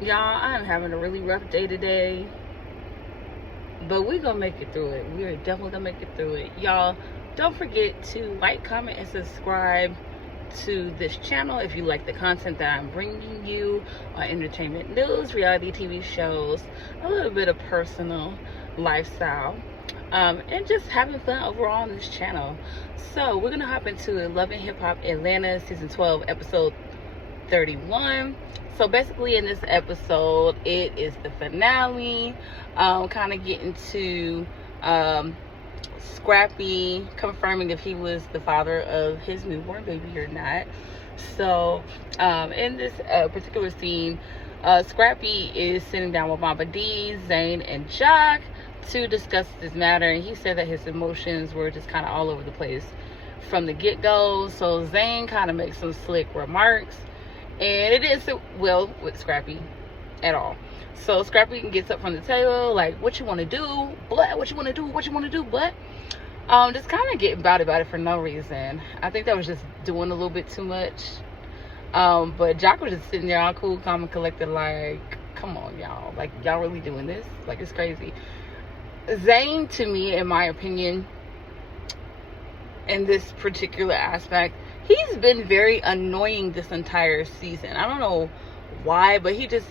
Y'all, I'm having a really rough day today, but we're gonna make it through it. We're definitely gonna make it through it. Y'all, don't forget to like, comment, and subscribe to this channel if you like the content that I'm bringing you on entertainment news, reality TV shows, a little bit of personal lifestyle, and just having fun overall on this channel. So we're gonna hop into Love and Hip Hop Atlanta season 12 episode 31. So basically in this episode, it is the finale, kind of getting to Scrappy confirming if he was the father of his newborn baby or not. So in this particular scene, Scrappy is sitting down with Mama D, Zane, and Jock to discuss this matter, and he said that his emotions were just kind of all over the place from the get-go. So Zane kind of makes some slick remarks, and it didn't sit well with Scrappy at all. So Scrappy gets up from the table like, what you want to do, but what you want to do, what you want to do, but just kind of getting about it for no reason. I think that was just doing a little bit too much. But Jock was just sitting there all cool, calm, and collected, like, come on, y'all, like, y'all really doing this? Like, it's crazy. Zane, to me, in my opinion, in this particular aspect, he's been very annoying this entire season. I don't know why, but he just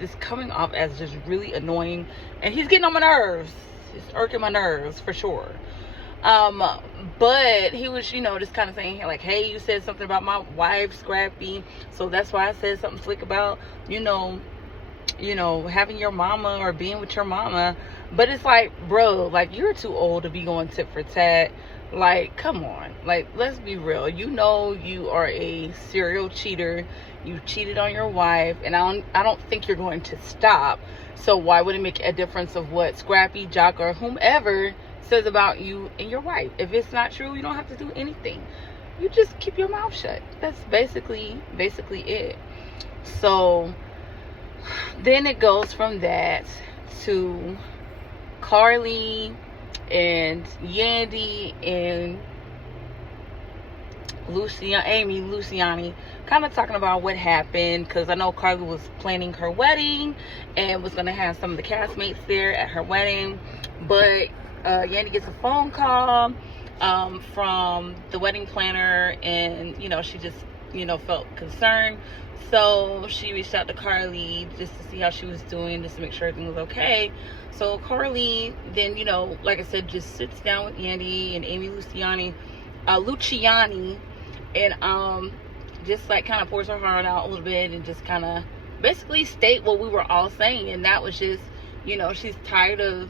is coming off as just really annoying, and he's getting on my nerves. He's irking my nerves for sure. But he was, just kind of saying like, hey, you said something about my wife, Scrappy, so that's why I said something slick about, having your mama or being with your mama. But it's like, bro, like, you're too old to be going tit for tat. Like, come on, like, let's be real. You are a serial cheater. You cheated on your wife, and I don't think you're going to stop. So why would it make a difference of what Scrappy, Jock, or whomever says about you and your wife? If it's not true, you don't have to do anything. You just keep your mouth shut. That's basically it. So then it goes from that to Carly and Yandy and Amy Luciani kind of talking about what happened, because I know Carly was planning her wedding and was going to have some of the castmates there at her wedding, but Yandy gets a phone call from the wedding planner, and she just felt concerned, so she reached out to Carly just to see how she was doing, just to make sure everything was okay. So Carly then, like I said, just sits down with Yandy and Amy Luciani, and just like kind of pours her heart out a little bit, and just kind of basically state what we were all saying, and that was just, she's tired of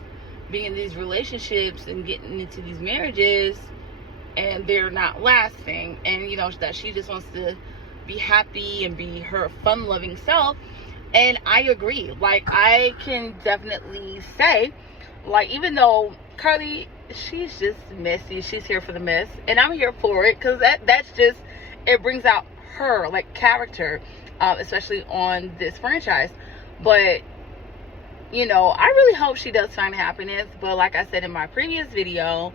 being in these relationships and getting into these marriages and they're not lasting, and that she just wants to be happy and be her fun-loving self. And I agree. Like, I can definitely say, like, even though Carly, she's just messy, she's here for the mess, and I'm here for it, because that's just, it brings out her, like, character, especially on this franchise. But I really hope she does find happiness. But like I said in my previous video,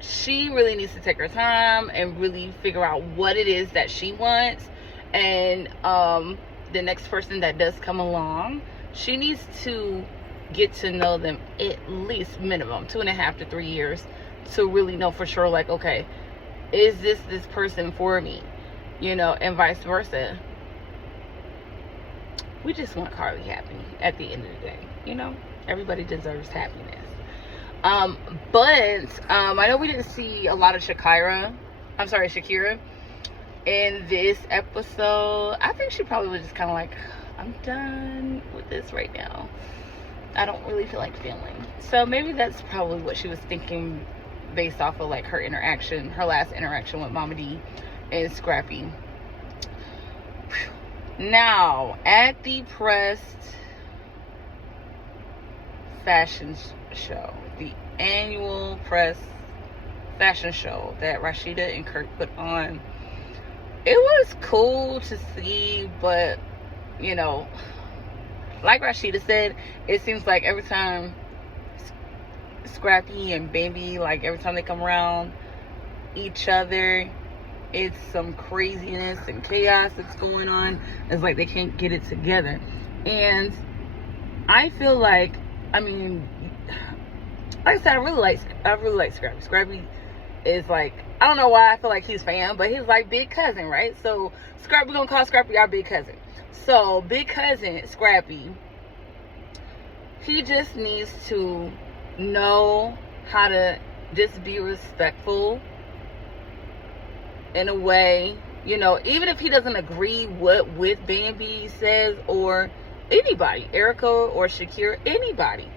she really needs to take her time and really figure out what it is that she wants. And the next person that does come along, she needs to get to know them at least minimum 2.5 to 3 years to really know for sure, like, okay, is this person for me? And vice versa. We just want Carly happy at the end of the day. Everybody deserves happiness. But I know we didn't see a lot of Shakira in this episode. I think she probably was just kind of like, I'm done with this right now. I don't really feel like feeling. So maybe that's probably what she was thinking based off of like her last interaction with Mama D and Scrappy. Now, at the Pressed fashion show, the annual Press fashion show that Rashida and Kirk put on, it was cool to see, but like Rashida said, it seems like every time Scrappy and Baby, like every time they come around each other, it's some craziness and chaos that's going on. It's like they can't get it together. And I feel like, I mean, like I said, I really like Scrappy. Scrappy is like, I don't know why I feel like he's fan, but he's like big cousin, right? So Scrappy, we're gonna call Scrappy our big cousin. So big cousin Scrappy, he just needs to know how to just be respectful in a way, you know, even if he doesn't agree with Bambi says, or anybody, Erica or Shakira, anybody.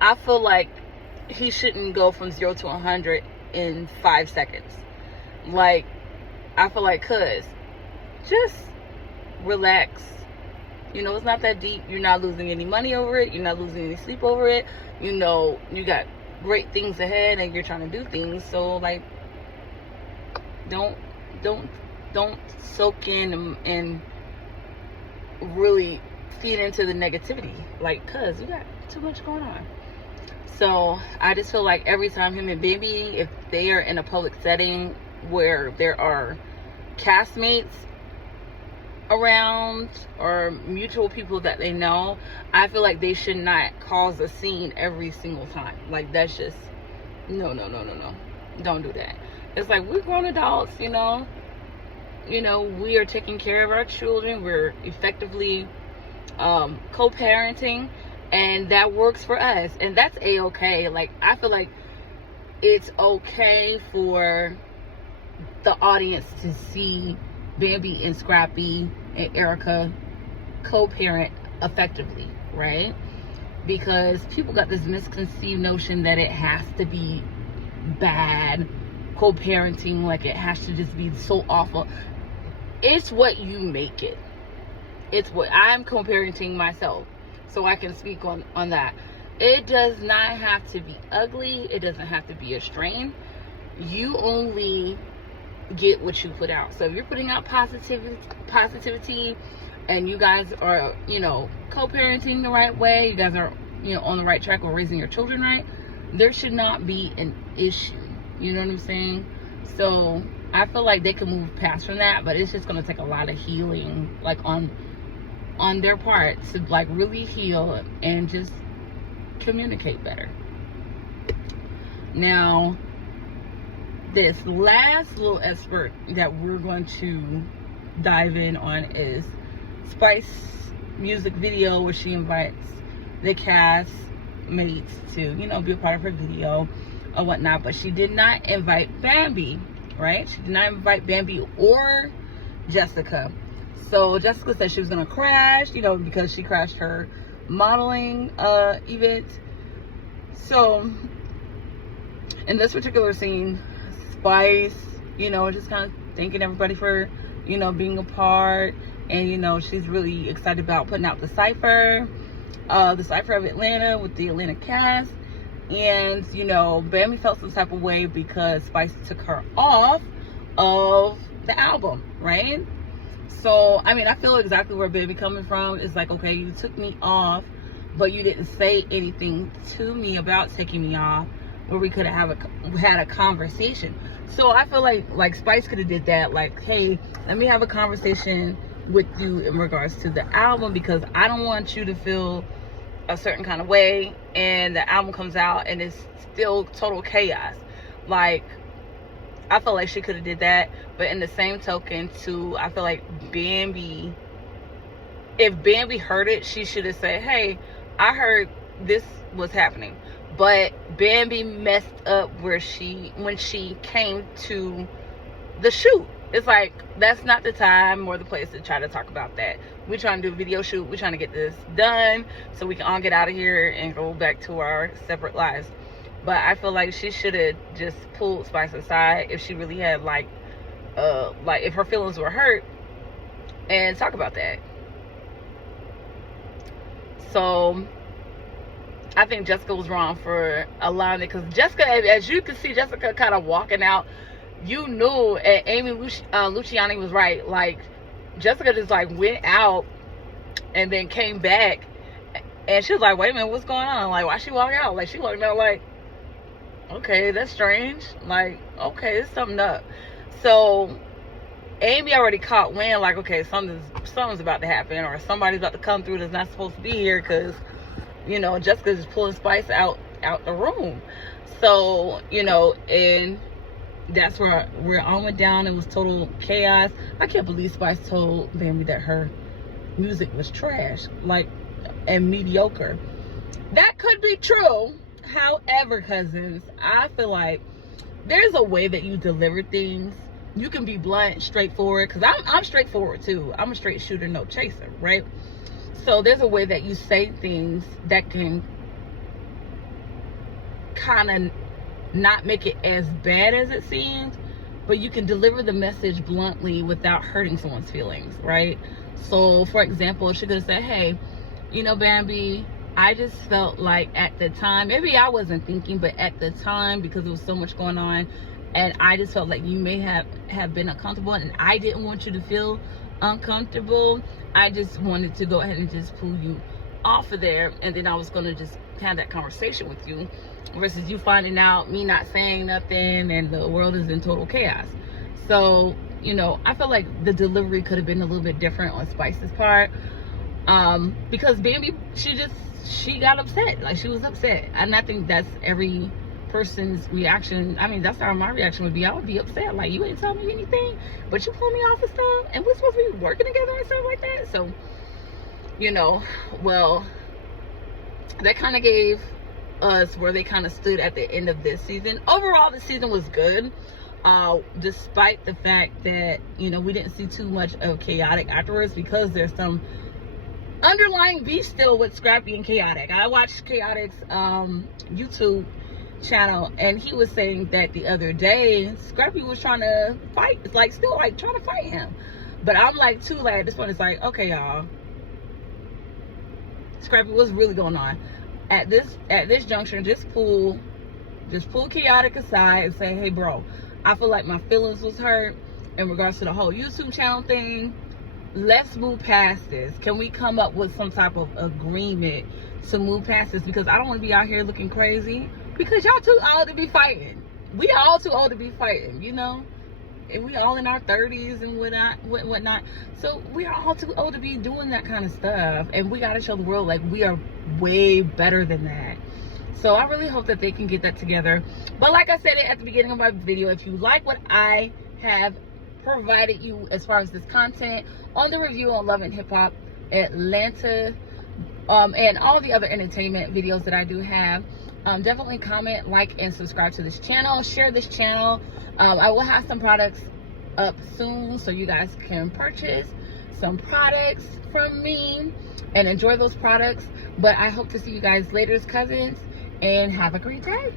I feel like he shouldn't go from 0 to 100 in 5 seconds. Like, I feel like, cuz, just relax. You know, it's not that deep. You're not losing any money over it. You're not losing any sleep over it. You know, you got great things ahead and you're trying to do things. So, like, don't soak in and really feed into the negativity. Like, cuz, you got too much going on. So, I just feel like every time him and Bambi, if they are in a public setting where there are castmates around or mutual people that they know, I feel like they should not cause a scene every single time. Like, that's just no, don't do that. It's like, we're grown adults, you know, we are taking care of our children, we're effectively co-parenting, and that works for us, and that's a-okay. Like, I feel like it's okay for the audience to see Bambi and Scrappy and Erica co-parent effectively, right? Because people got this misconceived notion that it has to be bad co-parenting, like it has to just be so awful. It's what you make it. It's what I'm co-parenting myself, so I can speak on that. It does not have to be ugly. It doesn't have to be a strain. You only get what you put out. So if you're putting out positivity and you guys are, you know, co-parenting the right way, you guys are, you know, on the right track or raising your children right, there should not be an issue. You know what I'm saying? So I feel like they can move past from that, but it's just going to take a lot of healing, like on their part, to like really heal and just communicate better. Now, this last little expert that we're going to dive in on is Spice music video, where she invites the cast mates to, you know, be a part of her video or whatnot. But she did not invite Bambi, right? She did not invite Bambi or Jessica. So Jessica said she was gonna crash, you know, because she crashed her modeling event. So in this particular scene, Spice, you know, just kind of thanking everybody for, you know, being a part, and, you know, she's really excited about putting out the Cypher of Atlanta with the Atlanta cast. And, you know, Bambi felt some type of way because Spice took her off of the album, right? So, I mean, I feel exactly where Bambi coming from. It's like, okay, you took me off, but you didn't say anything to me about taking me off, where we could have had a conversation. So I feel like Spice could have did that. Like, hey, let me have a conversation with you in regards to the album, because I don't want you to feel a certain kind of way and the album comes out and it's still total chaos. Like, I feel like she could have did that. But in the same token too, I feel like Bambi, if Bambi heard it, she should have said, hey, I heard this was happening. But Bambi messed up when she came to the shoot. It's like, that's not the time or the place to try to talk about that. We're trying to do a video shoot. We're trying to get this done so we can all get out of here and go back to our separate lives. But I feel like she should have just pulled Spice aside if she really had like if her feelings were hurt, and talk about that. So I think Jessica was wrong for allowing it, because Jessica, as you can see, Jessica kind of walking out. You knew, and Amy Luciani was right. Like, Jessica just like went out and then came back, and she was like, wait a minute, what's going on? Like, why she walk out? Like, she walked out like, okay, that's strange. Like, okay, there's something up. So Amy already caught wind, like, okay, something's something's about to happen, or somebody's about to come through that's not supposed to be here, because, you know, Jessica's just pulling Spice out the room. So, you know, and that's where all went down. It was total chaos. I can't believe Spice told Bambi that her music was trash, like, and mediocre. That could be true. However, cousins, I feel like there's a way that you deliver things. You can be blunt, straightforward, because I'm straightforward too. I'm a straight shooter, no chaser, right? So there's a way that you say things that can kind of not make it as bad as it seems, but you can deliver the message bluntly without hurting someone's feelings, right? So, for example, she could have said, hey, you know, Bambi, I just felt like at the time, maybe I wasn't thinking, but at the time, because there was so much going on, and I just felt like you may have been uncomfortable, and I didn't want you to feel uncomfortable. I just wanted to go ahead and just pull you off of there, and then I was going to just have that conversation with you, versus you finding out me not saying nothing and the world is in total chaos. So, you know, I feel like the delivery could have been a little bit different on Spice's part, because Bambi, she got upset. Like, she was upset, and I think that's every person's reaction. I mean, that's how my reaction would be. I would be upset, like, you ain't telling me anything, but you pull me off and stuff, and we're supposed to be working together and stuff like that. So, you know, well, that kind of gave us where they kind of stood at the end of this season. Overall, the season was good, despite the fact that, you know, we didn't see too much of Chaotic afterwards, because there's some underlying beef still with Scrappy and Chaotic. I watched Chaotic's YouTube channel, and he was saying that the other day Scrappy was trying to fight, like, still like trying to fight him. But I'm like, too late at this point. It's like, okay, y'all, Scrappy, what's really going on at this juncture? Just pull Chaotic aside and say, hey bro, I feel like my feelings was hurt in regards to the whole YouTube channel thing. Let's move past this. Can we come up with some type of agreement to move past this? Because I don't want to be out here looking crazy, because y'all too old to be fighting. We all too old to be fighting, you know? And we all in our 30s and whatnot. So we are all too old to be doing that kind of stuff. And we got to show the world, like, we are way better than that. So I really hope that they can get that together. But like I said at the beginning of my video, if you like what I have provided you as far as this content on the review on Love and Hip Hop Atlanta, and all the other entertainment videos that I do have, definitely comment, like, and subscribe to this channel. Share this channel. I will have some products up soon, so you guys can purchase some products from me and enjoy those products. But I hope to see you guys later, cousins, and have a great day.